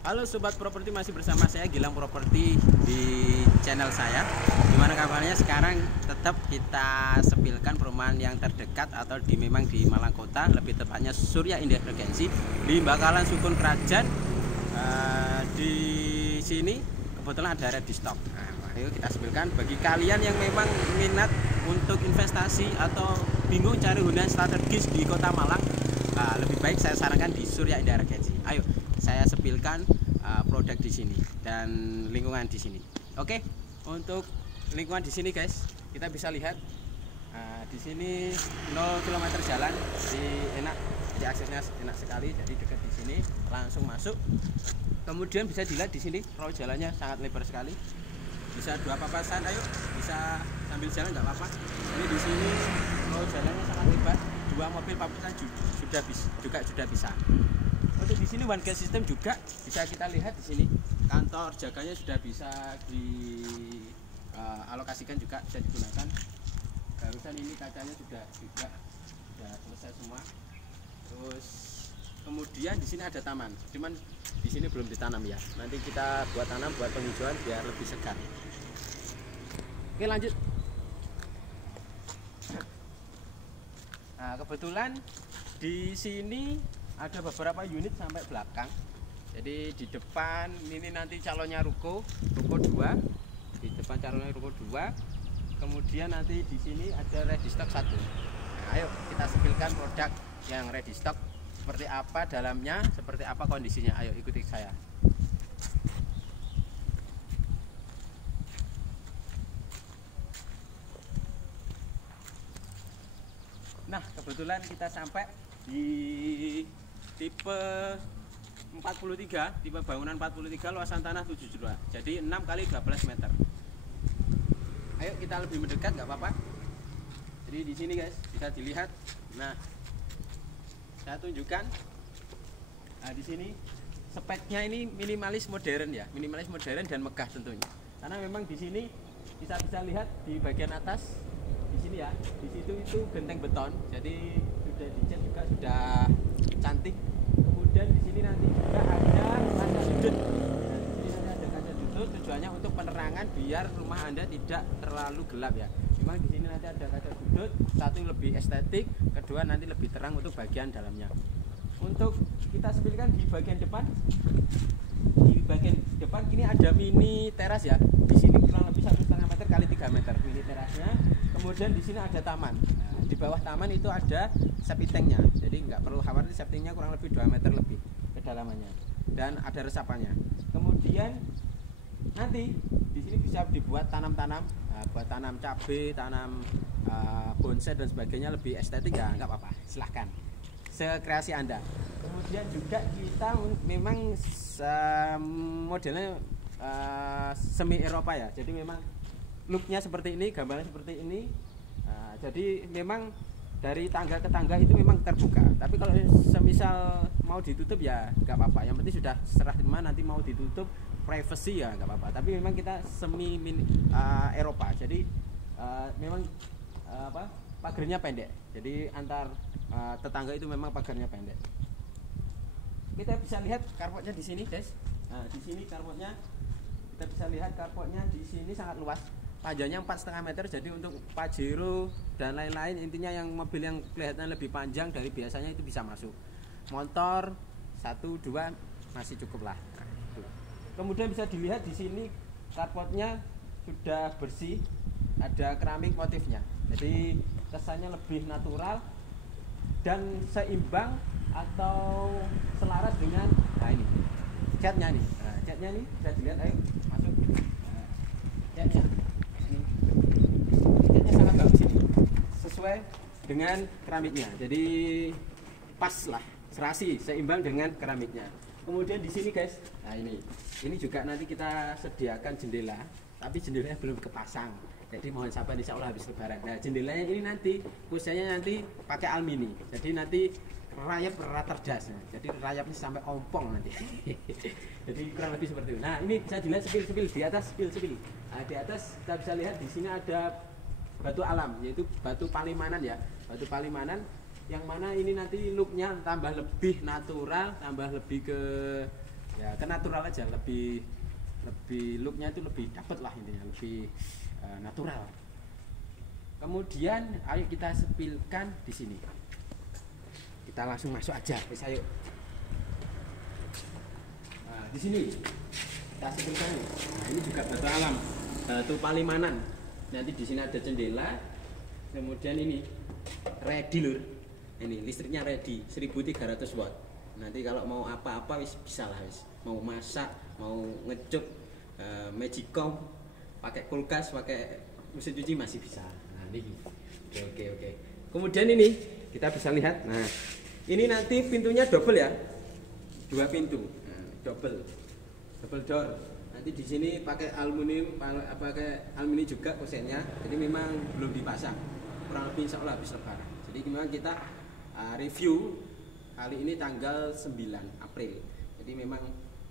Halo Sobat Properti, masih bersama saya Gilang Properti di channel saya. Gimana kabarnya sekarang? Tetap kita sepilkan perumahan yang terdekat atau memang di Malang Kota, lebih tepatnya Surya Indah Regency di Bakalan Sukun Kerajaan. Di sini kebetulan ada ready stock. Nah, ayo kita sepilkan bagi kalian yang memang minat untuk investasi atau bingung cari hunian strategis di Kota Malang. Lebih baik saya sarankan di Surya Indah Regency. Ayo saya sepilkan produk di sini dan lingkungan di sini. Oke, untuk lingkungan di sini guys, kita bisa lihat di sini 0 km jalan, enak, aksesnya enak sekali, jadi dekat di sini langsung masuk. Kemudian bisa dilihat di sini road jalannya sangat lebar sekali, bisa dua papasan. Ayo bisa sambil jalan nggak apa-apa. Ini di sini road jalannya sangat lebar, dua mobil papasan sudah bisa. Untuk di sini one gate system juga bisa kita lihat di sini. Kantor jaganya sudah bisa dialokasikan, juga bisa digunakan. Barusan ini kacanya sudah selesai semua. Terus kemudian di sini ada taman, cuman di sini belum ditanam ya. Nanti kita buat tanam, buat penghijauan biar lebih segar. Oke, lanjut. Nah, kebetulan di sini ada beberapa unit sampai belakang. Jadi di depan ini nanti calonnya ruko 2. Di depan calonnya ruko 2. Kemudian nanti di sini ada ready stock 1. Nah, ayo kita sepilkan produk yang ready stock, seperti apa dalamnya, seperti apa kondisinya. Ayo ikuti saya. Nah, kebetulan kita sampai di tipe 43, tipe bangunan 43, luasan tanah 7 juta. Jadi 6 kali 12 meter. Ayo kita lebih mendekat, nggak apa-apa. Jadi di sini guys bisa dilihat. Nah, saya tunjukkan. Nah, di sini speknya ini minimalis modern ya, minimalis modern dan megah tentunya. Karena memang di sini bisa lihat di bagian atas di sini ya, di situ itu genteng beton. Jadi sudah dicat juga sudah cantik. Kemudian di sini nanti juga ada kaca sudut. Nah, di sini nanti ada kaca sudut, tujuannya untuk penerangan biar rumah Anda tidak terlalu gelap ya. Memang di sini nanti ada kaca sudut, satu lebih estetik, kedua nanti lebih terang untuk bagian dalamnya. Untuk kita sepilkan di bagian depan. Di bagian depan ini ada mini teras ya. Di sini kurang lebih 1,5 meter kali 3 meter mini terasnya. Kemudian di sini ada taman. Nah, di bawah taman itu ada septic tanknya. Jadi nggak perlu khawatir, septic tanknya kurang lebih 2 meter lebih kedalamannya. Dan ada resapannya. Kemudian nanti di sini bisa dibuat tanam-tanam, buat tanam cabai, tanam bonsai dan sebagainya, lebih estetik ya, nggak apa-apa. Silahkan, sekreasi Anda. Kemudian juga kita memang modelnya semi Eropa ya. Jadi memang looknya seperti ini, gambarnya seperti ini. Jadi memang dari tangga ke tangga itu memang terbuka. Tapi kalau semisal mau ditutup ya nggak apa-apa. Yang penting sudah serah terima, nanti mau ditutup privacy ya nggak apa-apa. Tapi memang kita semi Eropa. Jadi memang pagarnya pendek. Jadi antar tetangga itu memang pagarnya pendek. Kita bisa lihat carportnya di sini guys. Nah, di sini carportnya kita bisa lihat, carportnya di sini sangat luas. Panjangnya 4,5 meter, jadi untuk Pajero dan lain-lain, intinya yang mobil yang kelihatan lebih panjang dari biasanya itu bisa masuk. Motor 1, 2 masih cukup lah. Nah, itu. Kemudian bisa dilihat di sini carportnya sudah bersih, ada keramik motifnya. Jadi kesannya lebih natural dan seimbang atau selaras dengan ini catnya nih. Nah, catnya nih bisa dilihat, ayo masuk. Nah, catnya sangat bagus ini, sesuai dengan keramiknya, jadi pas lah, serasi, seimbang dengan keramiknya. Kemudian di sini guys, nah ini juga nanti kita sediakan jendela, tapi jendelanya belum kepasang, jadi mohon sabar, insya Allah habis lebaran. Nah, jendelanya ini nanti khususnya nanti pakai alumini, jadi nanti rayap rata das, jadi rayapnya sampai ompong nanti. Jadi kurang lebih seperti itu. Nah, ini bisa dilihat sepil di atas, sepil. Nah, di atas kita bisa lihat di sini ada batu alam, yaitu batu palimanan ya, batu palimanan yang mana ini nanti looknya tambah lebih natural, tambah lebih ke ya ke natural aja, lebih looknya itu lebih dapet lah intinya, lebih natural. Kemudian ayo kita sepilkan di sini. Kita langsung masuk aja, wis ayo. Nah, di sini kita sepilkan. Nah, ini juga batu alam, batu Palimanan. Nanti di sini ada jendela. Kemudian ini ready lur. Ini listriknya ready 1300 watt. Nanti kalau mau apa-apa wis bisa lah wis. Mau masak, mau ngecup, magicom, pakai kulkas, pakai mesin cuci masih bisa. Nah, ini. Oke. Kemudian ini kita bisa lihat. Nah, ini nanti pintunya double ya. 2 pintu. Nah, double door. Nanti di sini pakai aluminium, pakai aluminium juga kosennya. Jadi memang belum dipasang. Kurang lebih insya Allah habis lebaran. Jadi memang kita review kali ini tanggal 9 April. Jadi memang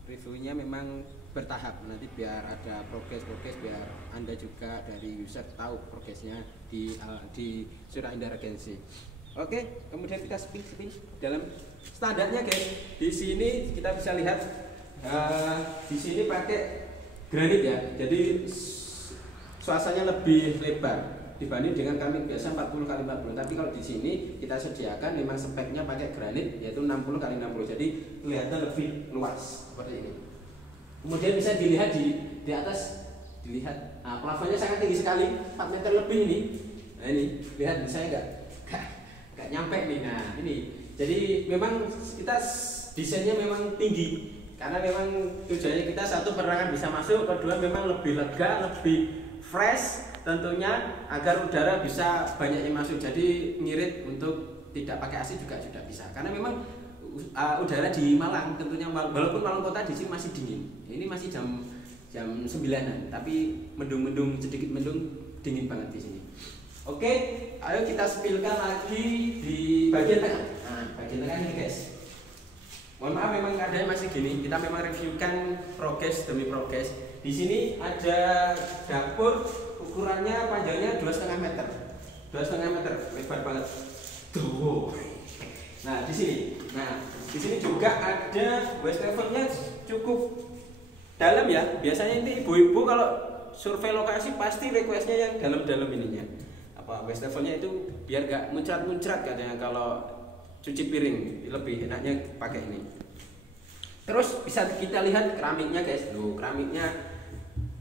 reviewnya memang bertahap. Nanti biar ada progres biar Anda juga dari user tahu progresnya di Surya Indah Regency. Oke, kemudian kita spin dalam standarnya guys. Di sini kita bisa lihat di sini pakai granit ya. Jadi suasananya lebih lebar dibanding dengan kami biasa 40x40. Tapi kalau di sini kita sediakan memang speknya pakai granit yaitu 60x60. Jadi kelihatan lebih luas seperti ini. Kemudian bisa dilihat di atas, dilihat plafonnya sangat tinggi sekali, 4 meter lebih ini. Nah ini lihat saya nggak nyampe nih. Nah ini jadi memang kita desainnya memang tinggi karena memang tujuannya kita satu penerangan bisa masuk, kedua memang lebih lega, lebih fresh tentunya agar udara bisa banyak yang masuk. Jadi ngirit untuk tidak pakai AC juga sudah bisa karena memang udara di Malang tentunya walaupun Malang kota di sini masih dingin. Ini masih jam 9-an tapi sedikit mendung, dingin banget di sini. Oke, ayo kita spilkan lagi di bagian tengah. Nah, bagian tengah ini guys. Mohon maaf memang keadaannya masih gini. Kita memang reviewkan progres demi progres. Di sini ada dapur, ukurannya panjangnya 2,5 meter. 2,5 meter, lebar banget. Tuh. Nah, di sini. Nah, di sini juga ada wastafelnya cukup dalam ya. Biasanya ini ibu-ibu kalau survei lokasi pasti requestnya yang dalam-dalam ininya. Wastafelnya itu biar gak muncrat-muncrat katanya kalau cuci piring, lebih enaknya pakai ini. Terus bisa kita lihat keramiknya guys. Loh, keramiknya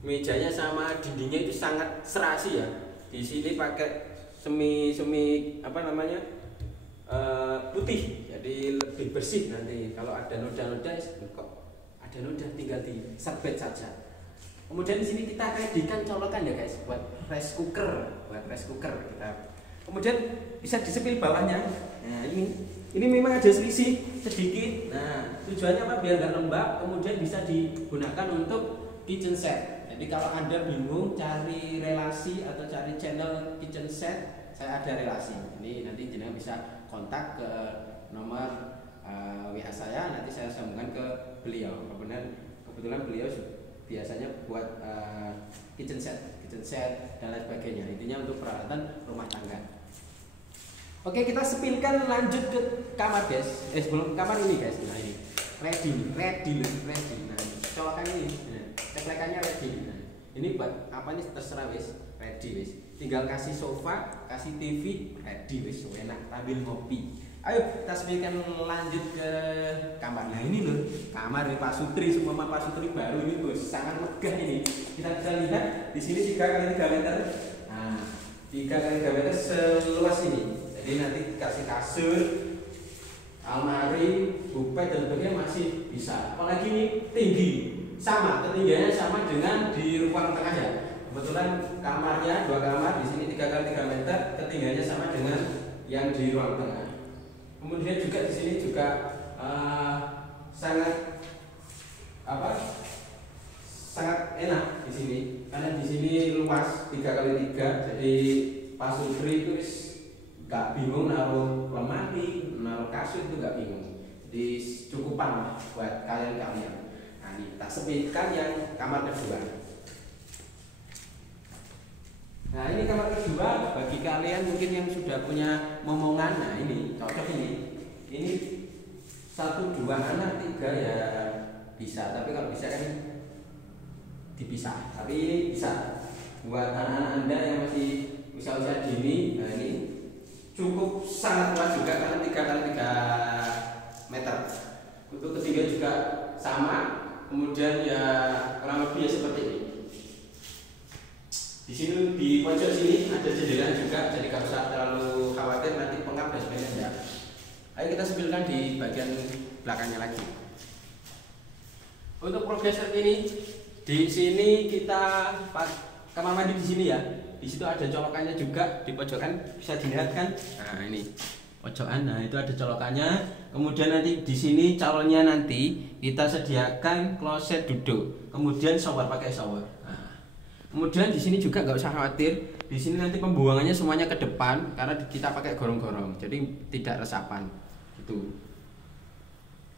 mejanya sama dindingnya itu sangat serasi ya. Di sini pakai semi putih, jadi lebih bersih. Nanti kalau ada noda-noda kok ada noda tinggal diserbet saja. Kemudian di sini kita readykan colokan ya guys buat rice cooker, kita. Kemudian bisa disepil bawahnya. Nah, ini memang ada selisih sedikit. Nah, tujuannya apa? Biar nggak lembab. Kemudian bisa digunakan untuk kitchen set. Jadi kalau Anda bingung cari relasi atau cari channel kitchen set, saya ada relasi. Ini nanti jenengan bisa kontak ke nomor WA saya, nanti saya sambungkan ke beliau. Kebetulan beliau biasanya buat kitchen set dan lain sebagainya. Intinya untuk peralatan rumah tangga. Oke, kita spinkan lanjut ke kamar guys. Sebelum kamar ini guys. Nah ini ready. Nah, colokan ini. Nah, ceklekannya ready. Nah, ini buat apa nih terserah wis, ready wis. Tinggal kasih sofa, kasih TV, ready wis, enak sambil ngopi. Ayo kita spinkan lanjut ke kamar. Nah ini loh, kamar Pak Sutri, semua Pak Sutri baru ini tuh sangat megah ini. Kita bisa lihat di sini 3x3 meter. Nah, 3x3 meter seluas ini. Jadi nanti dikasih kasur, almari, bupet dan sebagainya masih bisa. Apalagi ini tinggi, sama ketinggiannya sama dengan di ruang tengah ya. Kebetulan kamarnya 2 kamar, di sini 3x3 meter, ketinggiannya sama dengan yang di ruang tengah. Kemudian juga di sini juga sangat enak di sini karena di sini luas 3x3, jadi Pak Sutri itu gak bingung naruh lemari, naruh kasur itu gak bingung. Jadi cukupan lah buat kalian. Nah ini kita sepilkan yang kamar kedua. Nah ini kamar kedua bagi kalian mungkin yang sudah punya momongan. Nah ini cocok ini 1, 2 anak, 3 ya bisa, tapi kalau bisa kan dipisah. Tapi ini bisa buat anak-anak Anda yang masih usia-usia dini. Nah ini cukup sangat luas juga karena 3 x 3 meter. Untuk ketiga juga sama, kemudian ya kurang lebih ya seperti ini. Di sini di pojok sini ada jendela juga, jadi gak usah terlalu khawatir nanti pengap dan sebagainya. Ayo kita sepilkan di bagian belakangnya lagi. Untuk progres ini, di sini kita kamar mandi di sini ya. Di situ ada colokannya juga di pojokan, bisa dilihat kan? Nah ini pojokan, nah itu ada colokannya. Kemudian nanti di sini calonnya nanti kita sediakan kloset duduk, kemudian shower pakai shower. Kemudian di sini juga nggak usah khawatir, di sini nanti pembuangannya semuanya ke depan karena kita pakai gorong-gorong, jadi tidak resapan gitu.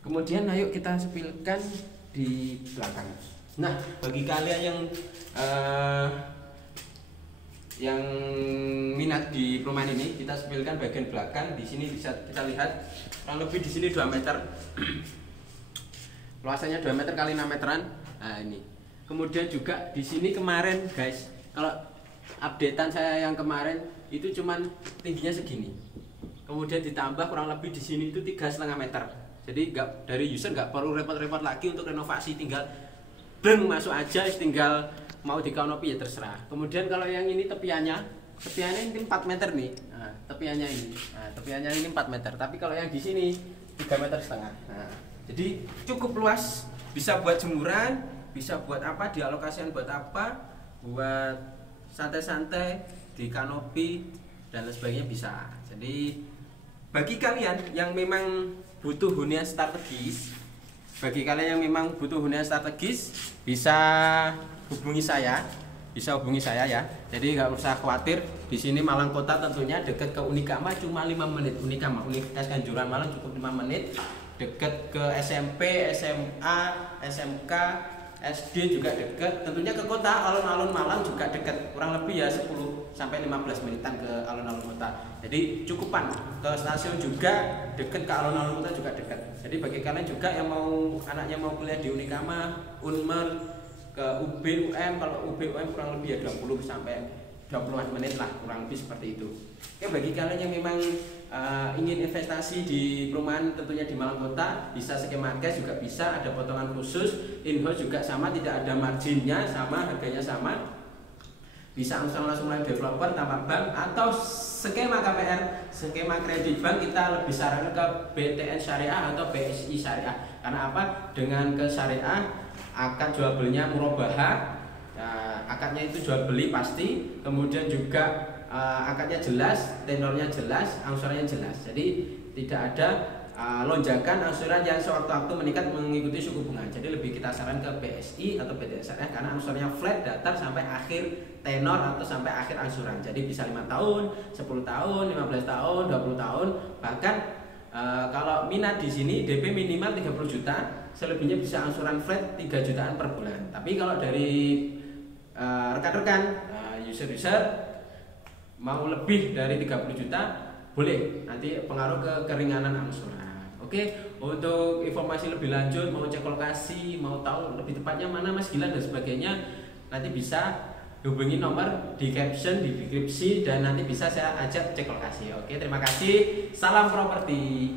Kemudian ayo kita sepilkan di belakang. Nah bagi kalian yang minat di perumahan ini, kita sepilkan bagian belakang. Di sini bisa kita lihat kurang lebih di sini 2 meter, luasannya 2 meter kali 6 meteran. Nah ini. Kemudian juga di sini kemarin guys, kalau updatean saya yang kemarin itu cuman tingginya segini. Kemudian ditambah kurang lebih di sini itu 3,5 meter. Jadi nggak, dari user nggak perlu repot-repot lagi untuk renovasi, tinggal breng masuk aja, tinggal mau di kanopi ya terserah. Kemudian kalau yang ini tepiannya ini 4 meter nih. Nah, tepiannya ini 4 meter. Tapi kalau yang di sini 3,5 meter. Nah, jadi cukup luas, bisa buat jemuran. Bisa buat apa, dialokasikan buat apa, buat santai-santai di kanopi dan lain sebagainya bisa. Jadi bagi kalian yang memang butuh hunian strategis, bisa hubungi saya, ya. Jadi nggak usah khawatir. Di sini Malang Kota tentunya dekat ke Unikama, cuma 5 menit. Unikama Universitas Kanjuruhan Malang cukup 5 menit. Dekat ke SMP, SMA, SMK, SD juga dekat, tentunya ke kota alun-alun Malang juga dekat, kurang lebih ya 10 sampai 15 menitan ke alun-alun kota. Jadi cukupan, ke stasiun juga dekat, ke alun-alun kota juga dekat. Jadi bagi kalian juga yang mau anaknya mau kuliah di Unikama, Unmer, ke UB UM, kalau UB UM kurang lebih ya 20 sampai 20-an menit lah, kurang lebih seperti itu. Oke, bagi kalian yang memang ingin investasi di perumahan tentunya di Malang Kota, bisa skema cash juga bisa, ada potongan khusus, in-house juga sama, tidak ada marginnya, sama, harganya sama. Bisa langsung mulai developer tanpa bank, atau skema KPR, skema kredit bank, kita lebih sarankan ke BTN Syariah atau BSI Syariah. Karena apa? Dengan ke Syariah akad jual belinya murabahah, akadnya itu jual beli pasti, kemudian juga akadnya jelas, tenornya jelas, angsurannya jelas. Jadi tidak ada lonjakan angsuran yang sewaktu-waktu meningkat mengikuti suku bunga. Jadi lebih kita saran ke BSI atau BTN Syariah karena angsurannya flat, datar sampai akhir tenor atau sampai akhir angsuran. Jadi bisa 5 tahun, 10 tahun, 15 tahun, 20 tahun. Bahkan kalau minat di sini DP minimal 30 juta, selebihnya bisa angsuran flat 3 jutaan per bulan. Tapi kalau dari rekan-rekan user mau lebih dari 30 juta boleh, nanti pengaruh ke keringanan angsuran. Oke, untuk informasi lebih lanjut, mau cek lokasi, mau tahu lebih tepatnya mana Mas Gilang dan sebagainya, nanti bisa hubungi nomor di caption, di deskripsi, dan nanti bisa saya ajak cek lokasi. Oke, terima kasih. Salam properti.